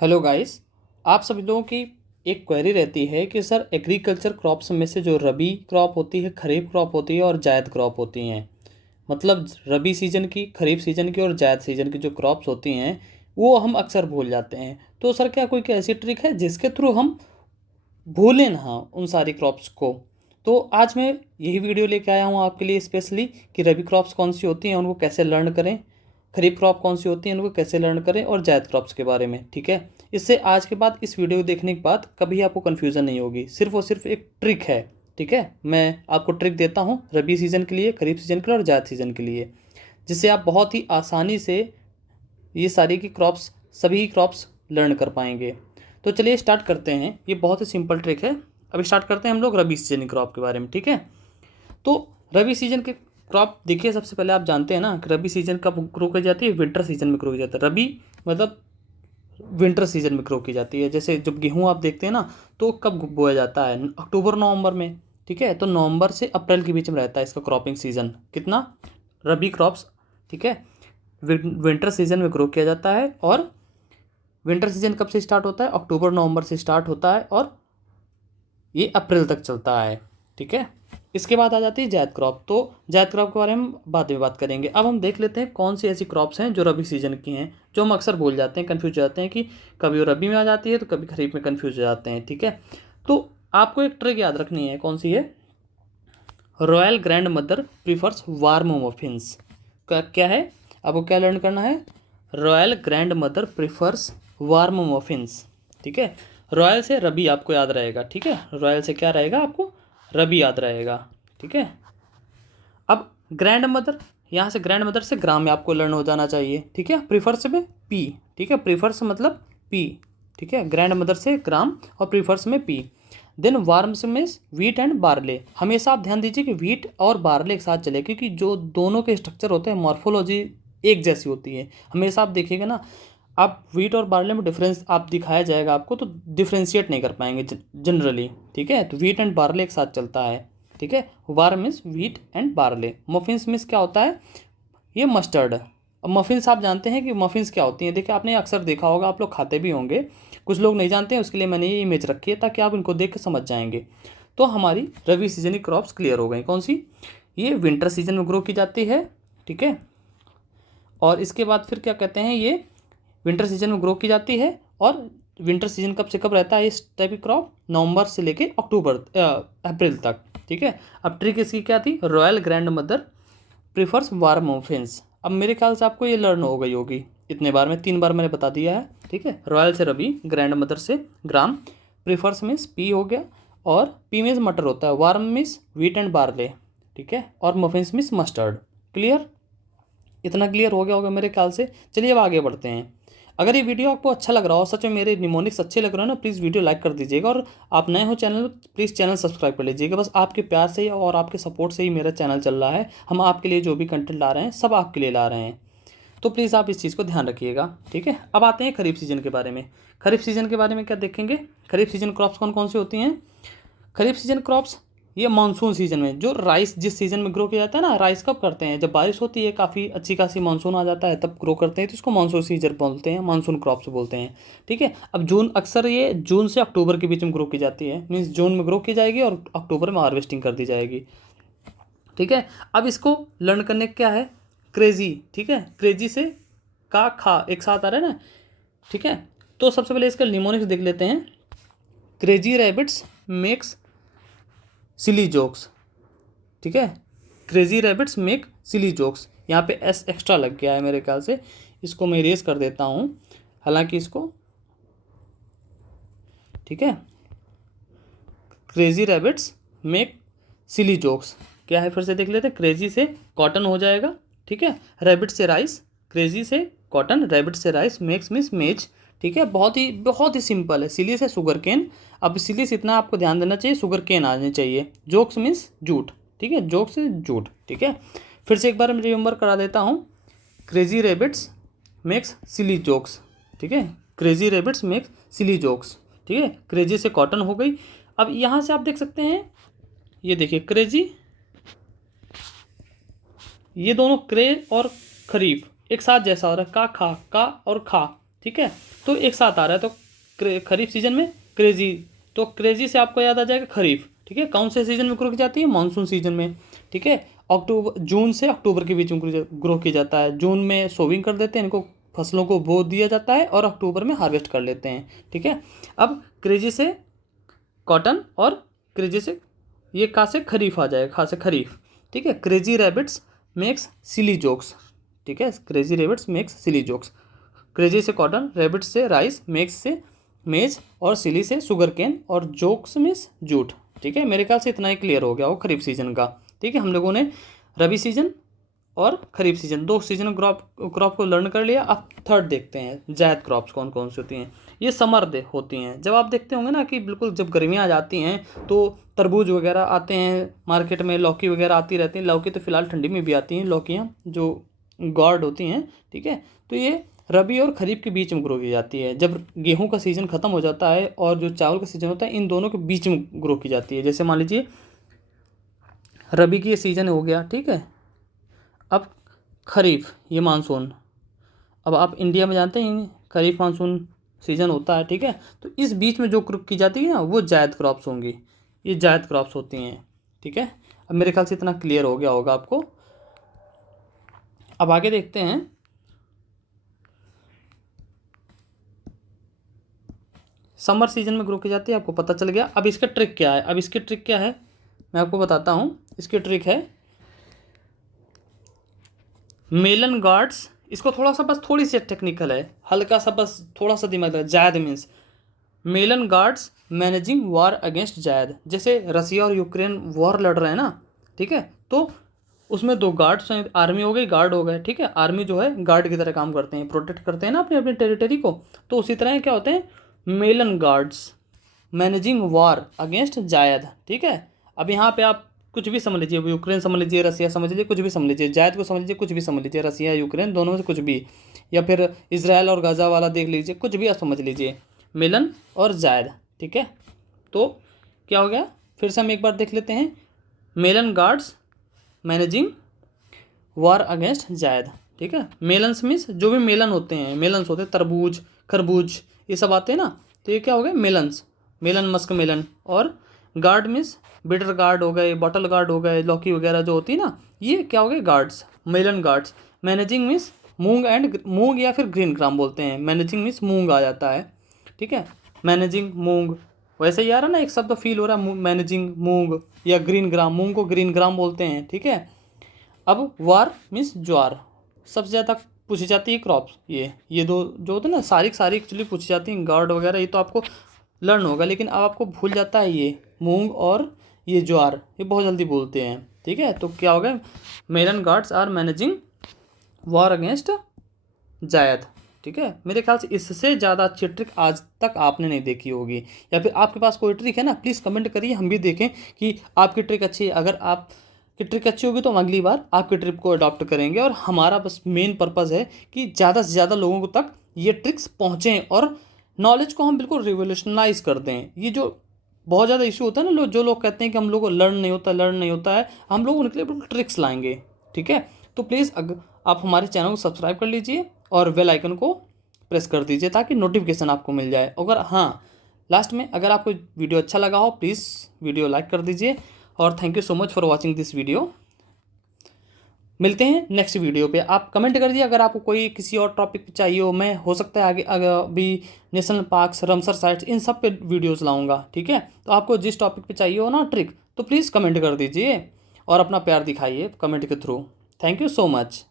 Hello guys. आप सभी लोगों की एक क्वेरी रहती है कि सर एग्रीकल्चर क्रॉप्स में से जो रबी क्रॉप होती है, खरीफ क्रॉप होती है और जायद क्रॉप होती हैं, मतलब रबी सीजन की, खरीफ सीजन की और जायद सीजन की जो क्रॉप्स होती हैं वो हम अक्सर भूल जाते हैं। तो सर क्या कोई ऐसी ट्रिक है जिसके थ्रू हम भूलें ना उन सारी क्रॉप्स को? तो आज मैं यही वीडियो लेके आया हूँ आपके लिए स्पेशली कि रबी क्रॉप्स कौन सी होती हैं, उनको कैसे लर्न करें, खरीफ क्रॉप कौन सी होती हैं उनको कैसे लर्न करें, और जायद क्रॉप्स के बारे में। ठीक है, इससे आज के बाद इस वीडियो को देखने के बाद कभी आपको कन्फ्यूज़न नहीं होगी, सिर्फ और सिर्फ एक ट्रिक है। ठीक है, मैं आपको ट्रिक देता हूँ रबी सीज़न के लिए, खरीफ सीजन के लिए और जायद सीजन के लिए, जिससे आप बहुत ही आसानी से ये सारी की क्रॉप्स, सभी क्रॉप्स लर्न कर पाएंगे। तो चलिए स्टार्ट करते हैं, ये बहुत ही सिंपल ट्रिक है। अब स्टार्ट करते हैं हम लोग रबी सीजन की क्रॉप के बारे में। ठीक है, तो रबी सीजन के क्रॉप देखिए, सबसे पहले आप जानते हैं ना कि रबी सीजन कब ग्रो की जाती है? विंटर सीजन में ग्रो की जाती है। रबी मतलब विंटर सीजन में ग्रो की जाती है। जैसे जब गेहूँ आप देखते हैं ना, तो कब बोया जाता है? अक्टूबर नवंबर में। ठीक है, तो नवंबर से अप्रैल के बीच में रहता है इसका क्रॉपिंग सीजन। कितना? रबी क्रॉप्स। ठीक है, विंटर सीजन में ग्रो किया जाता है। और विंटर सीजन कब से स्टार्ट होता है? अक्टूबर नवंबर से स्टार्ट होता है और ये अप्रैल तक चलता है। ठीक है, इसके बाद आ जाती है जायद क्रॉप। तो जायद क्रॉप के बारे में बाद में बात करेंगे। अब हम देख लेते हैं कौन सी ऐसी क्रॉप्स हैं जो रबी सीजन की हैं, जो हम अक्सर भूल जाते हैं, कन्फ्यूज हो जाते हैं कि कभी वो रबी में आ जाती है तो कभी खरीफ में कन्फ्यूज हो जाते हैं। ठीक है, तो आपको एक ट्रिक याद रखनी है। कौन सी है? Royal grand mother prefers warm muffins. क्या है? आपको क्या लर्न करना है? Royal grand mother prefers warm muffins. ठीक है, रॉयल से रबी आपको याद रहेगा। ठीक है, रॉयल से क्या रहेगा? आपको रबी याद रहेगा। ठीक है, अब ग्रैंड मदर, यहाँ से ग्रैंड मदर से ग्राम में आपको लर्न हो जाना चाहिए। ठीक है, प्रीफर्स में पी। ठीक है, प्रीफर्स मतलब पी। ठीक है, ग्रैंड मदर से ग्राम और प्रीफर्स में पी। देन वार्म्स में वीट एंड बार्ले। हमेशा आप ध्यान दीजिए कि वीट और बार्ले एक साथ चले, क्योंकि जो दोनों के स्ट्रक्चर होते हैं, मॉर्फोलॉजी एक जैसी होती है। हमेशा आप देखिएगा ना, आप वीट और बार्ले में डिफरेंस आप दिखाया जाएगा आपको, तो डिफ्रेंशिएट नहीं कर पाएंगे जनरली। ठीक है, तो वीट एंड बार्ले एक साथ चलता है। ठीक है, warm means wheat and barley. Muffins means क्या होता है? ये मस्टर्ड। अब मफिन्स आप जानते हैं कि मफिन्स क्या होती हैं? देखिए, आपने अक्सर देखा होगा, आप लोग खाते भी होंगे, कुछ लोग नहीं जानते हैं, उसके लिए मैंने ये इमेज रखी है ताकि आप इनको देख के समझ जाएंगे। तो हमारी रबी सीजन की क्रॉप्स क्लियर हो गई। कौन सी? ये विंटर सीजन में ग्रो की जाती है। ठीक है, और इसके बाद फिर क्या कहते हैं, ये विंटर सीजन में ग्रो की जाती है। और विंटर सीजन कब से कब रहता है इस टाइप की क्रॉप? नवंबर से लेके अप्रैल तक। ठीक है, अब ट्रिक इसकी क्या थी? Royal grand mother prefers warm muffins. अब मेरे ख्याल से आपको ये लर्न हो गई होगी इतने बार में, 3 बार मैंने बता दिया है। ठीक है, रॉयल से रबी, ग्रैंड मदर से ग्राम, प्रीफर्स मीन्स पी हो गया, और पी मीन्स मटर होता है, warm means wheat and barley. ठीक है, और मफिन्स मीन्स मस्टर्ड। क्लियर? इतना क्लियर हो गया होगा मेरे ख्याल से। चलिए अब आगे बढ़ते हैं। अगर ये वीडियो आपको अच्छा लग रहा हो, सच में मेरे निमोनिक्स अच्छे लग रहे हो ना, प्लीज़ वीडियो लाइक कर दीजिएगा, और आप नए हो चैनल, प्लीज़ चैनल सब्सक्राइब कर लीजिएगा। बस आपके प्यार से ही और आपके सपोर्ट से ही मेरा चैनल चल रहा है। हम आपके लिए जो भी कंटेंट ला रहे हैं सब आपके लिए ला रहे हैं, तो प्लीज़ आप इस चीज़ को ध्यान रखिएगा। ठीक है, अब आते हैं खरीफ सीजन के बारे में। खरीफ सीजन के बारे में क्या देखेंगे? खरीफ सीजन क्रॉप्स कौन कौन सी होती हैं? खरीफ सीजन क्रॉप्स, ये मानसून सीजन में जो राइस जिस सीजन में ग्रो किया जाता है ना, राइस कब करते हैं? जब बारिश होती है, काफ़ी अच्छी खासी मानसून आ जाता है, तब ग्रो करते हैं, तो इसको मानसून सीजन बोलते हैं, मानसून क्रॉप्स बोलते हैं। ठीक है, अब जून, अक्सर ये जून से अक्टूबर के बीच में ग्रो की जाती है, मीन्स जून में ग्रो की जाएगी और अक्टूबर में हार्वेस्टिंग कर दी जाएगी। ठीक है, अब इसको लर्न करने का क्या है? क्रेजी। ठीक है, क्रेजी से का खा एक साथ आ रहा है ना। ठीक है, तो सबसे पहले इसका निमोनिक्स देख लेते हैं। Crazy rabbits makes silly jokes. ठीक है, crazy rabbits make silly jokes. यहाँ पे एस एक्स्ट्रा लग गया है मेरे ख्याल से, इसको मैं इरेज कर देता हूँ, हालांकि इसको। ठीक है, crazy rabbits make silly jokes. क्या है? फिर से देख लेते हैं। क्रेजी से कॉटन हो जाएगा। ठीक है, रैबिट से राइस, क्रेजी से कॉटन, रैबिट से राइस, मेक्स मीन्स मेज। ठीक है, बहुत ही सिंपल है। सिली से शुगर केन। अब सिली से इतना आपको ध्यान देना चाहिए, शुगर केन आने चाहिए। Jokes means jute. ठीक है, जोक से जूट। ठीक है, फिर से एक बार मैं रिमेंबर करा देता हूँ। Crazy rabbits makes silly jokes. ठीक है, crazy rabbits makes silly jokes. ठीक है, क्रेजी से कॉटन हो गई। अब यहाँ से आप देख सकते हैं, ये देखिए क्रेजी, ये दोनों क्रे और खरीफ एक साथ जैसा हो रहा है, का खा, का और खा। ठीक है। तो एक साथ आ रहा है, तो खरीफ सीजन में क्रेजी, तो क्रेजी से आपको याद आ जाएगा खरीफ, ठीक है। कौन से सीजन में ग्रो की जाती है? मानसून सीजन में, ठीक है। अक्टूबर, जून से अक्टूबर के बीच में ग्रो की जाता है। जून में सोविंग कर देते हैं, इनको फसलों को बो दिया जाता है और अक्टूबर में हार्वेस्ट कर लेते हैं, ठीक है। अब क्रेजी से कॉटन और क्रेजी से ये कहाँ से? खरीफ आ जाएगा, कहाँ से? खरीफ, ठीक है। Crazy rabbits makes silly jokes, ठीक है। Crazy rabbits makes silly jokes, crazy से कॉटन, रैबिट से राइस, मेक्स से मेज और सिली से शुगर केन और जोक्स मीन्स जूट, ठीक है। मेरे ख्याल से इतना ही क्लियर हो गया वो खरीफ सीजन का, ठीक है। हम लोगों ने रबी सीजन और खरीफ सीजन, दो सीजन क्रॉप को लर्न कर लिया। अब थर्ड देखते हैं, जायद क्रॉप्स कौन कौन सी होती हैं। ये समर होती हैं। जब आप देखते होंगे ना कि बिल्कुल जब गर्मियाँ आ जाती हैं तो तरबूज वगैरह आते हैं मार्केट में, लौकी वगैरह आती रहती हैं। लौकी तो फिलहाल ठंडी में भी आती हैं, लौकियाँ जो गॉर्ड होती हैं, ठीक है। तो ये रबी और खरीफ के बीच में ग्रो की जाती है। जब गेहूं का सीज़न ख़त्म हो जाता है और जो चावल का सीज़न होता है, इन दोनों के बीच में ग्रो की जाती है। जैसे मान लीजिए रबी की ये सीज़न हो गया, ठीक है। अब खरीफ, ये मानसून, अब आप इंडिया में जानते हैं खरीफ मानसून सीज़न होता है, ठीक है। तो इस बीच में जो क्रॉप की जाती है ना, वो जायद क्रॉप्स होंगी, ये जायद क्रॉप्स होती हैं, ठीक है। अब मेरे ख्याल से इतना क्लियर हो गया होगा आपको। अब आगे देखते हैं, समर सीजन में ग्रो की जाती है, आपको पता चल गया। अब इसका ट्रिक क्या है? अब इसकी ट्रिक क्या है मैं आपको बताता हूँ। इसकी ट्रिक है मेलन गार्ड्स, इसको थोड़ा सा बस थोड़ी सी टेक्निकल है, हल्का सा बस थोड़ा सा दिमाग लगा। Zaid means melon gourds managing war against Zaid. जैसे रसिया और यूक्रेन वॉर लड़ रहे हैं ना, ठीक है। तो उसमें दो गार्ड्स हैं, आर्मी हो गई, गार्ड हो गए, ठीक है। आर्मी जो है गार्ड की तरह काम करते हैं, प्रोटेक्ट करते हैं ना अपने अपने टेरिटरी को। तो उसी तरह क्या होते हैं melon gourds managing war against Zaid, ठीक है। अब यहाँ पे आप कुछ भी समझ लीजिए, यूक्रेन समझ लीजिए, रसिया समझ लीजिए, कुछ भी समझ लीजिए, जायद को समझ लीजिए, कुछ भी समझ लीजिए, रसिया यूक्रेन दोनों में से कुछ भी, या फिर इसराइल और गाज़ा वाला देख लीजिए, कुछ भी आप समझ लीजिए, मिलन और जायद, ठीक है। तो क्या हो गया, फिर से हम एक बार देख लेते हैं। Melon gourds managing war against Zaid, ठीक है। मेलन्स मीन्स जो भी मेलन होते हैं, मेलन्स होते हैं तरबूज, खरबूज, ये सब आते हैं ना, तो ये क्या हो गए मेलन्स, मेलन, मस्क मेलन। और गार्ड मीन्स बिटर गार्ड हो गए, बॉटल गार्ड हो गए, लौकी वगैरह जो होती है ना, ये क्या हो गए gourds, melon gourds. Managing means moong and moong या फिर ग्रीन ग्राम बोलते हैं, मैनेजिंग मीन्स मूंग आ जाता है, ठीक है। मैनेजिंग मूंग, वैसे ही आ रहा ना, एक शब्द फील हो रहा है, मैनेजिंग मूंग या ग्रीन ग्राम, मूंग को ग्रीन ग्राम बोलते हैं, ठीक है। अब वार मीन्स ज्वार, सबसे ज़्यादा पूछी जाती है क्रॉप्स, ये दो जो होते हैं ना, सारी सारी एक्चुअली पूछी जाती हैं, गार्ड वगैरह ये तो आपको लर्न होगा, लेकिन अब आपको भूल जाता है ये मूंग और ये ज्वार, ये बहुत जल्दी भूलते हैं, ठीक है। तो क्या होगा, melon gourds are managing war against Zaid, ठीक है। मेरे ख्याल से इससे ज़्यादा अच्छी ट्रिक आज तक आपने नहीं देखी होगी, या फिर आपके पास कोई ट्रिक है ना, प्लीज़ कमेंट करिए, हम भी देखें कि आपकी ट्रिक अच्छी है। अगर आप की ट्रिक अच्छी होगी तो हम अगली बार आपकी ट्रिक को अडॉप्ट करेंगे। और हमारा बस मेन पर्पज़ है कि ज़्यादा से ज़्यादा लोगों तक ये ट्रिक्स पहुँचें और नॉलेज को हम बिल्कुल रिवोल्यूशनाइज कर दें। ये जो बहुत ज़्यादा इशू होता है ना, जो लोग कहते हैं कि हम लोग को लर्न नहीं होता है, हम लोग उनके लिए बिल्कुल ट्रिक्स लाएंगे, ठीक है। तो प्लीज़ आप हमारे चैनल को सब्सक्राइब कर लीजिए और बेल आइकन को प्रेस कर दीजिए ताकि नोटिफिकेशन आपको मिल जाए। अगर हाँ, लास्ट में अगर आपको वीडियो अच्छा लगा हो प्लीज़ वीडियो लाइक कर दीजिए। और thank you so much for watching this video. मिलते हैं नेक्स्ट वीडियो पे। आप कमेंट कर दिए अगर आपको कोई किसी और टॉपिक पे चाहिए हो, मैं हो सकता है आगे अभी नेशनल पार्क्स, रामसर साइट्स, इन सब पे वीडियोस लाऊंगा, ठीक है। तो आपको जिस टॉपिक पे चाहिए हो ना ट्रिक, तो प्लीज़ कमेंट कर दीजिए और अपना प्यार दिखाइए कमेंट के through. Thank you so much.